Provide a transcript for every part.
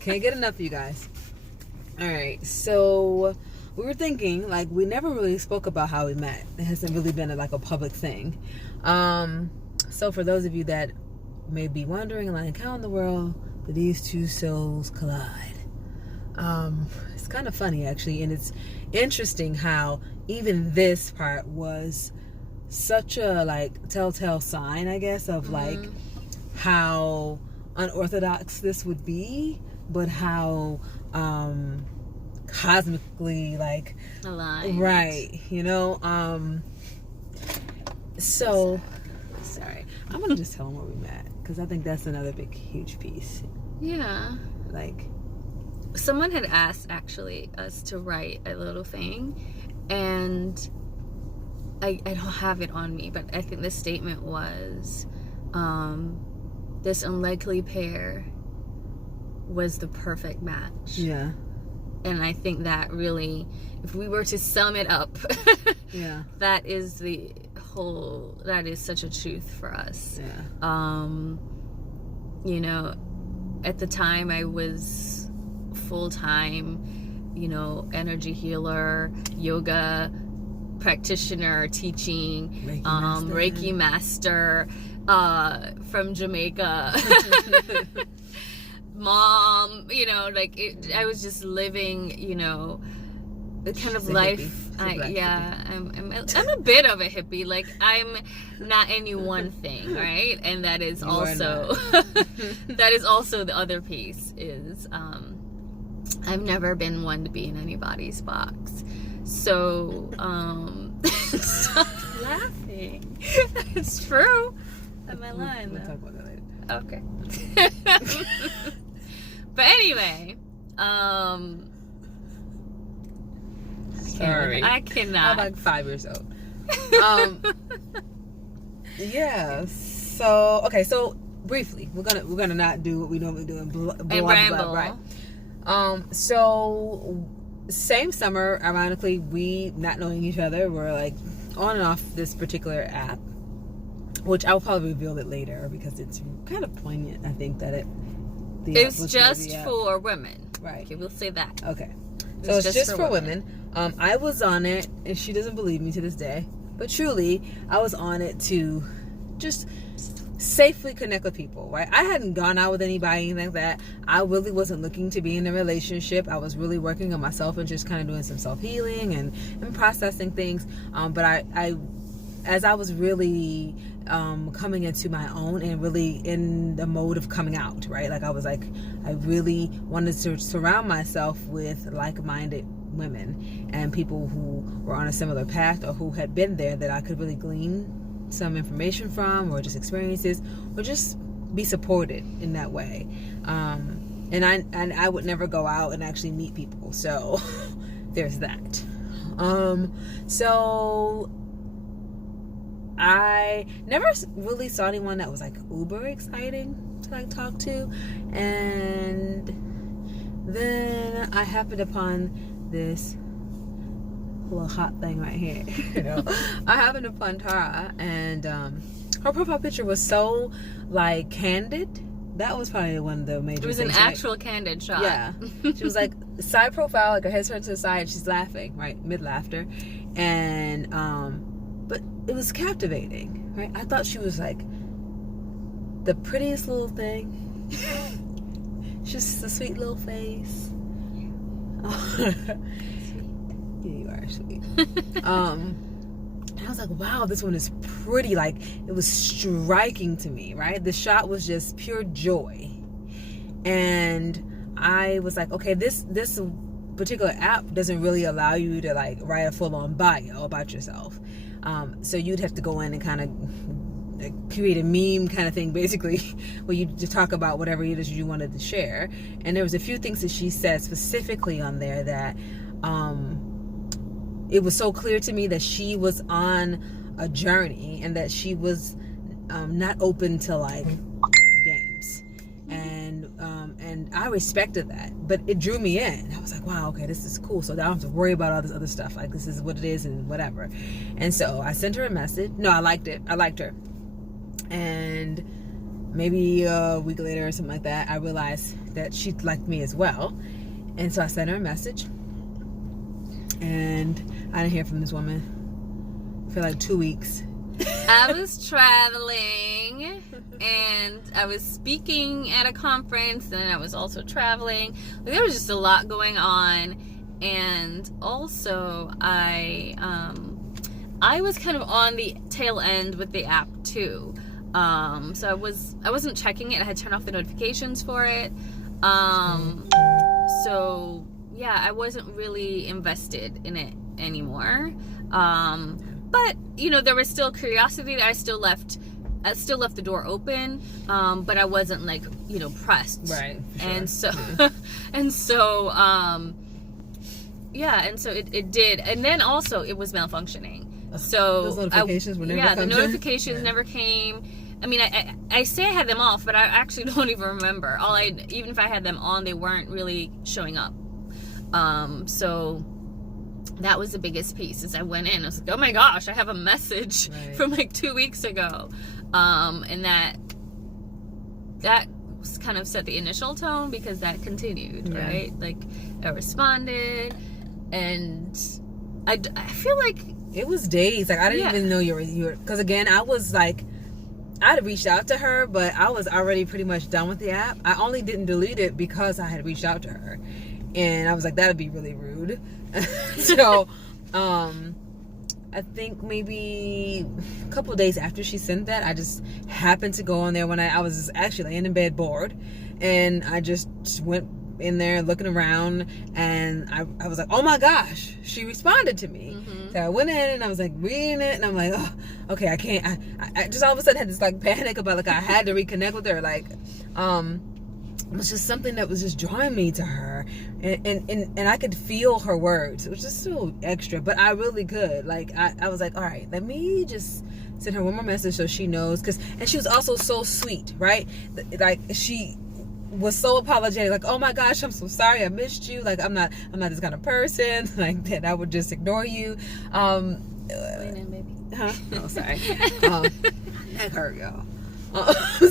Can't get enough of you guys. All right, so we were thinking, like, we never really spoke about how we met. It hasn't really been a public thing. So for those of you that may be wondering, like, how in the world did these two souls collide? It's kind of funny, actually, and it's interesting how even this part was such a, like, telltale sign, I guess, of, like, how unorthodox this would be, but how cosmically, like, aligned. Right, you know. So sorry, I'm gonna just tell them where we met, because I think that's another big huge piece. Yeah, like, someone had asked actually us to write a little thing, and I don't have it on me, but I think the statement was this unlikely pair was the perfect match. Yeah. And I think that really, if we were to sum it up, yeah, that is such a truth for us. Yeah. You know, at the time I was full-time, you know, energy healer, yoga practitioner, teaching, Reiki master from Jamaica. Mom, you know, like I was just living, you know, the kind of life. I'm a bit of a hippie. Like, I'm not any one thing, right? And that is also that is also the other piece is I've never been one to be in anybody's box. So stop laughing. It's true. Am I lying? We'll though? talk about that later. Okay. But anyway, sorry, I cannot. I'm like 5 years old. Yeah. So okay. So briefly, we're gonna not do what we normally do and ramble. Right. So same summer, ironically, we not knowing each other, we're like on and off this particular app, which I'll probably reveal it later because it's kind of poignant. I think that it's just for women. Right. Okay, we'll say that. Okay. So it's just for women. I was on it, and she doesn't believe me to this day, but truly, I was on it to just safely connect with people, right? I hadn't gone out with anybody, anything like that. I really wasn't looking to be in a relationship. I was really working on myself and just kind of doing some self-healing and processing things. But I as I was really coming into my own and really in the mode of coming out, right? Like, I was like, I really wanted to surround myself with like-minded women and people who were on a similar path or who had been there that I could really glean some information from, or just experiences, or just be supported in that way. And I would never go out and actually meet people, so there's that. So I never really saw anyone that was like uber exciting to like talk to, and then I happened upon this little hot thing right here. You know, I happened upon Tara, and her profile picture was so like candid. That was probably one of the major. It was things, an actual candid shot. Yeah, she was like side profile, like her head's turned to the side. She's laughing, right, mid laughter, and but it was captivating, right? I thought she was like the prettiest little thing. Just a sweet little face. Yeah, you are sweet. And I was like, wow, this one is pretty. Like, it was striking to me, right? The shot was just pure joy. And I was like, okay, this particular app doesn't really allow you to like write a full-on bio about yourself. So you'd have to go in and kind of create a meme kind of thing, basically, where you just talk about whatever it is you wanted to share. And there was a few things that she said specifically on there that it was so clear to me that she was on a journey and that she was not open to like games. And I respected that, but it drew me in. I was like, wow, okay, this is cool. So I don't have to worry about all this other stuff. Like, this is what it is and whatever. And so I sent her a message. No, I liked it. I liked her. And maybe a week later or something like that, I realized that she liked me as well. And so I sent her a message. And I didn't hear from this woman for like 2 weeks. I was traveling and I was speaking at a conference, and I was also traveling. There was just a lot going on. And also I was kind of on the tail end with the app too. So I wasn't checking it. I had turned off the notifications for it. So yeah, I wasn't really invested in it anymore. But there was still curiosity that I still left the door open, but I wasn't like, pressed. Right. Sure. And so, and so, yeah, and so it did. And then also it was malfunctioning. So those notifications were never the notifications never came. I mean, I say I had them off, but I actually don't even remember. Even if I had them on, they weren't really showing up. So that was the biggest piece. As I went in, I was like, oh my gosh, I have a message from like 2 weeks ago. And that was kind of set the initial tone, because that continued, right? Like, I responded, and I feel like it was days. Like, I didn't even know you were, because again, I was like, I had reached out to her, but I was already pretty much done with the app. I only didn't delete it because I had reached out to her, and I was like, that'd be really rude. So I think maybe a couple of days after she sent that, I just happened to go on there when I was just actually laying in bed bored, and I just went in there looking around, and I was like, oh my gosh, she responded to me. So I went in and I was like reading it, and I'm like, oh, okay, I can't. I just all of a sudden had this like panic about like I had to reconnect with her. Like, it was just something that was just drawing me to her, and I could feel her words. It was just so extra, but I really could. Like, I was like, all right, let me just send her one more message so she knows, and she was also so sweet, right? Like, she was so apologetic, like, oh my gosh, I'm so sorry I missed you, like, I'm not this kind of person, like, that I would just ignore you. Lean in, baby. Huh? Oh, sorry. That hurt, y'all.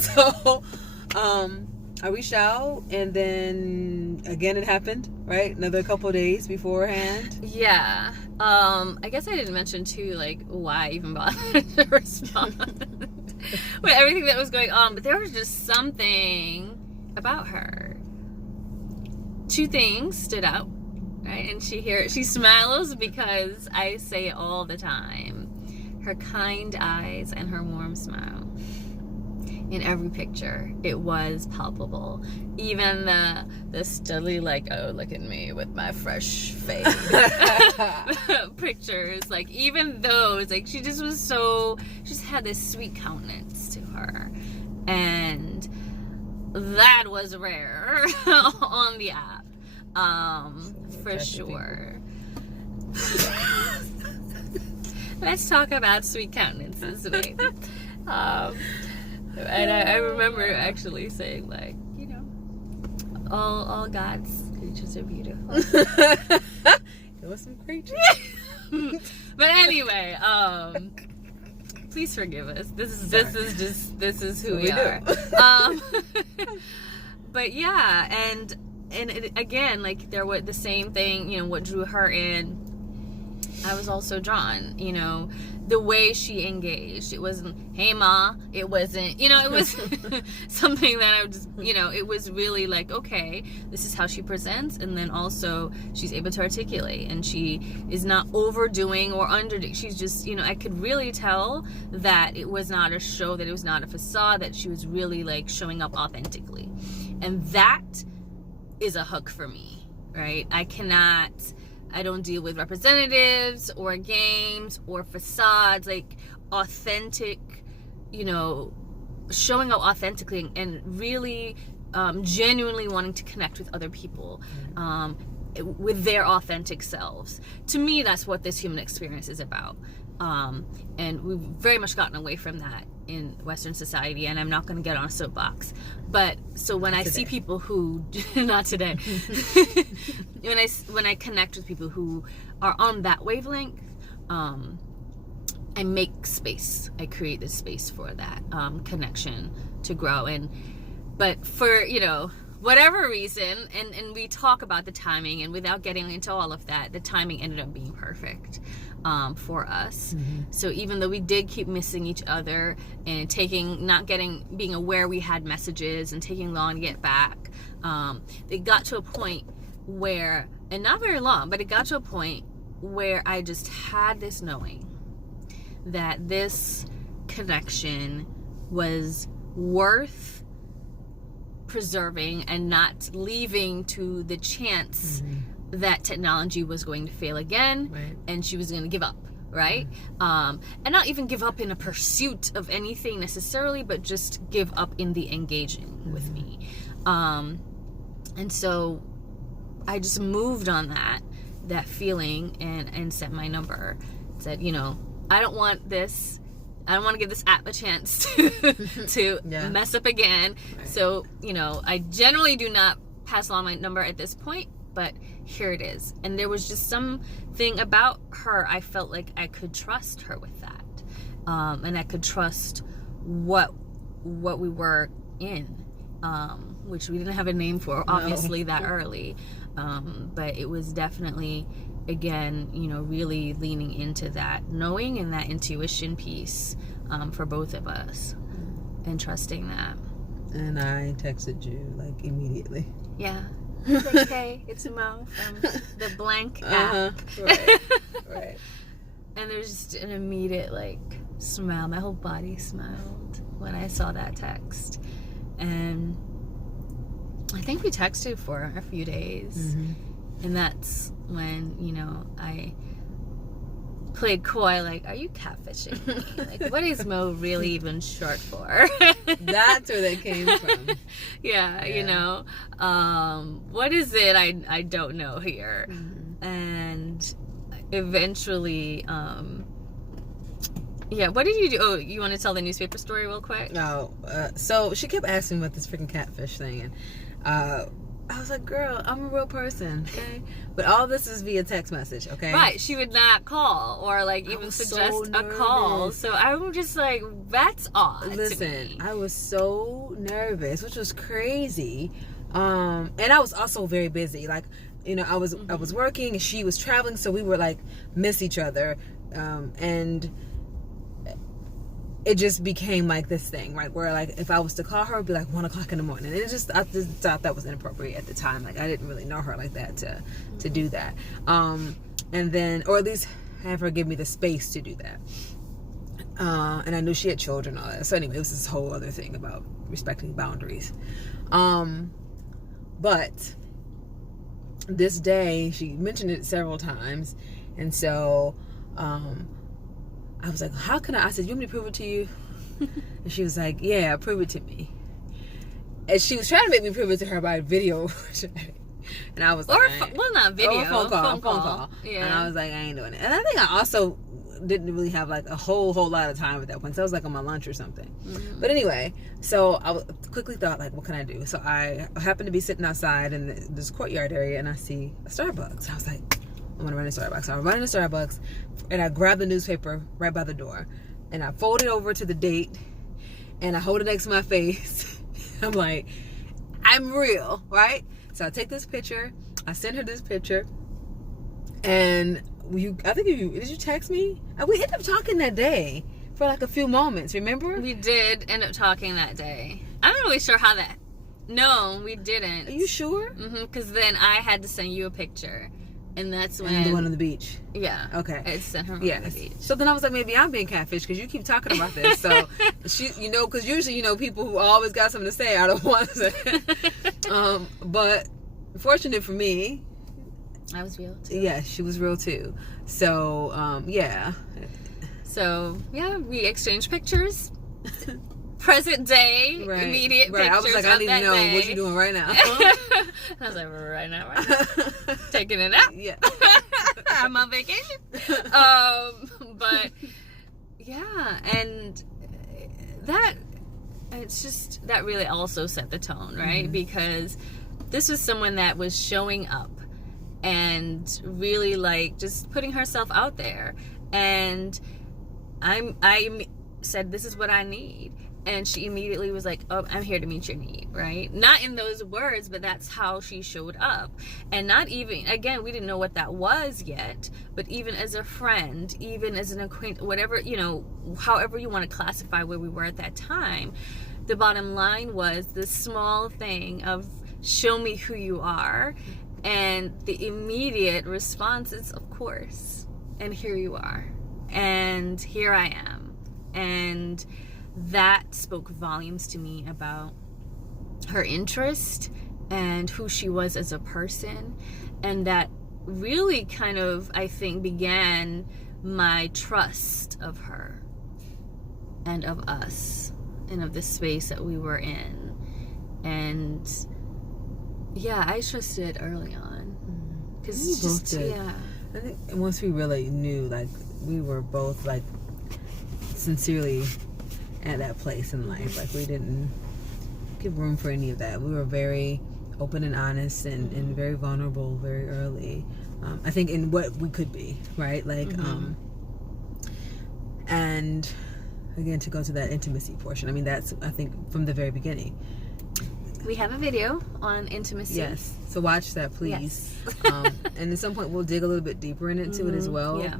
So I reached out, and then again it happened, right? Another couple of days beforehand. Yeah. I guess I didn't mention too, like, why I even bothered to respond with everything that was going on, but there was just something about her. 2 things stood out, right? And she smiles because I say it all the time. Her kind eyes and her warm smile. In every picture, it was palpable. Even the steadily, like, oh, look at me with my fresh fade pictures, like, even those, like, she just had this sweet countenance to her, and that was rare on the app, for sure. Let's talk about sweet countenances, baby. And I remember actually saying, like, all God's creatures are beautiful. There was some creatures. But anyway, please forgive us. This is who we are. But yeah, and it, again, like, there was the same thing, what drew her in. I was also drawn, the way she engaged. It wasn't, hey ma, it wasn't, it was something that I just, it was really like, okay, this is how she presents, and then also she's able to articulate, and she is not overdoing or underdoing. She's just, I could really tell that it was not a show, that it was not a facade, that she was really, like, showing up authentically. And that is a hook for me, right? I don't deal with representatives or games or facades. Like, authentic, showing up authentically and really genuinely wanting to connect with other people with their authentic selves. To me, that's what this human experience is about. And we've very much gotten away from that in Western society, and I'm not going to get on a soapbox. But so when I see people who, not today, when I connect with people who are on that wavelength, I make space. I create this space for that connection to grow. But for, you know, whatever reason, and we talk about the timing, and without getting into all of that, the timing ended up being perfect for us. So even though we did keep missing each other and being aware we had messages and taking long to get back, it got to a point where, and not very long, but it got to a point where I just had this knowing that this connection was worth preserving and not leaving to the chance that technology was going to fail again, and she was going to give up, right? And not even give up in a pursuit of anything necessarily, but just give up in the engaging with me. And so I just moved on that feeling and sent my number. Said, you know, I don't want to give this app a chance to mess up again. So, you know, I generally do not pass along my number at this point, but here it is. And there was just something about her, I felt like I could trust her with that. And I could trust what we were in, which we didn't have a name for, obviously, that early. But it was definitely, again, you know, really leaning into that knowing and that intuition piece for both of us, and trusting that. And I texted you like immediately. Yeah. Like, hey, it's Mo from the blank app. Right. And there's just an immediate like smile. My whole body smiled when I saw that text. And I think we texted for a few days. And that's when, you know, I played coy, like, are you catfishing me? Like, what is Mo really even short for? That's where they came from. Yeah, you know, what is it? I don't know here. And eventually, what did you do? Oh, you want to tell the newspaper story real quick? No. So she kept asking me about this freaking catfish thing, and I was like, girl, I'm a real person, okay? But all this is via text message, okay? Right. She would not call or like even suggest a call. So I'm just like, that's odd. Listen, I was so nervous, which was crazy. And I was also very busy. Like, you know, I was working and she was traveling, so we were like miss each other. And it just became like this thing, right? Where like if I was to call her, it'd be like 1 o'clock in the morning. And I just thought that was inappropriate at the time. Like I didn't really know her like that to do that. And then, or at least have her give me the space to do that. And I knew she had children and all that. So anyway, it was this whole other thing about respecting boundaries. But this day, she mentioned it several times. And so, I was like, how can I said, you want me to prove it to you? And she was like, yeah, prove it to me. And she was trying to make me prove it to her by video. And I was like, not video. Phone call. Yeah. And I was like, I ain't doing it. And I think I also didn't really have like a whole lot of time at that point. So I was like on my lunch or something. But anyway, so I quickly thought, like, what can I do? So I happened to be sitting outside in this courtyard area, and I see a Starbucks. I was like, I'm gonna run to Starbucks. So I run to Starbucks, and I grab the newspaper right by the door, and I fold it over to the date, and I hold it next to my face. I'm like, I'm real, right? So I take this picture. I send her this picture, and did you text me? We ended up talking that day for like a few moments. Remember? We did end up talking that day. I'm not really sure how that. No, we didn't. Are you sure? Because then I had to send you a picture. And that's when... And the one on the beach. Yeah. Okay. I sent her on the beach. So then I was like, maybe I'm being catfish because you keep talking about this. So, she, you know, because usually, you know, people who always got something to say are the ones that... but fortunate for me... I was real, too. Yeah, she was real, too. So, yeah. So, yeah, we exchanged pictures. Present day, immediate pictures. I was like, I need to know what you're doing right now. I was like, right now. Taking it out. Yeah. I'm on vacation. But yeah, and that really also set the tone, right? Because this was someone that was showing up and really like just putting herself out there. And I said, this is what I need. And she immediately was like, oh, I'm here to meet your need, right? Not in those words, but that's how she showed up. And not even, again, we didn't know what that was yet, but even as a friend, even as an acquaintance, whatever, you know, however you want to classify where we were at that time, the bottom line was this small thing of show me who you are. And the immediate response is, of course. And here you are. And here I am. And that spoke volumes to me about her interest and who she was as a person. And that really kind of, I think, began my trust of her and of us and of the space that we were in. And yeah, I trusted early on. Because it's just, yeah. I think once we really knew, like, we were both, like, sincerely at that place in life. Like, we didn't give room for any of that. We were very open and honest and very vulnerable very early. I think in what we could be, right? Like, and again, to go to that intimacy portion, I mean, that's, I think, from the very beginning. We have a video on intimacy. Yes. So watch that, please. Yes. And at some point, we'll dig a little bit deeper into it as well. Yeah.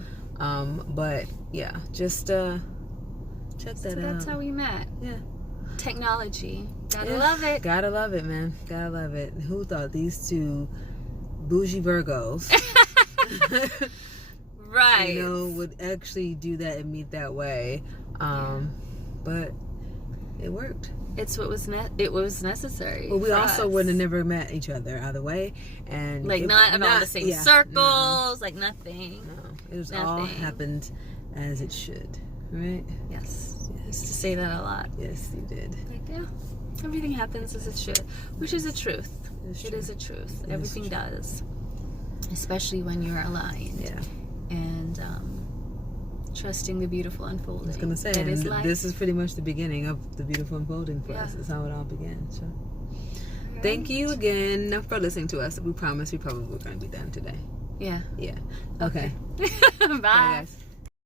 But, yeah, just check that out. That's how we met. Yeah. Technology. Gotta love it. Gotta love it, man. Gotta love it. Who thought these two bougie Virgos right, you know, would actually do that and meet that way? But it worked. It's what was it was necessary. Well, we also would have never met each other either way, and like not at all the same circles, like nothing. No, it was all happened as it should, right? Yes. I used to say that a lot. Yes, you did. Like, yeah, everything happens as it should, which is a truth. It is a truth. Everything does, especially when you're aligned. Yeah. And trusting the beautiful unfolding. I was going to say, and this is pretty much the beginning of the beautiful unfolding for us. That's how it all began. So, thank you again for listening to us. We promise we probably were going to be done today. Yeah. Yeah. Okay. Bye. Bye, guys.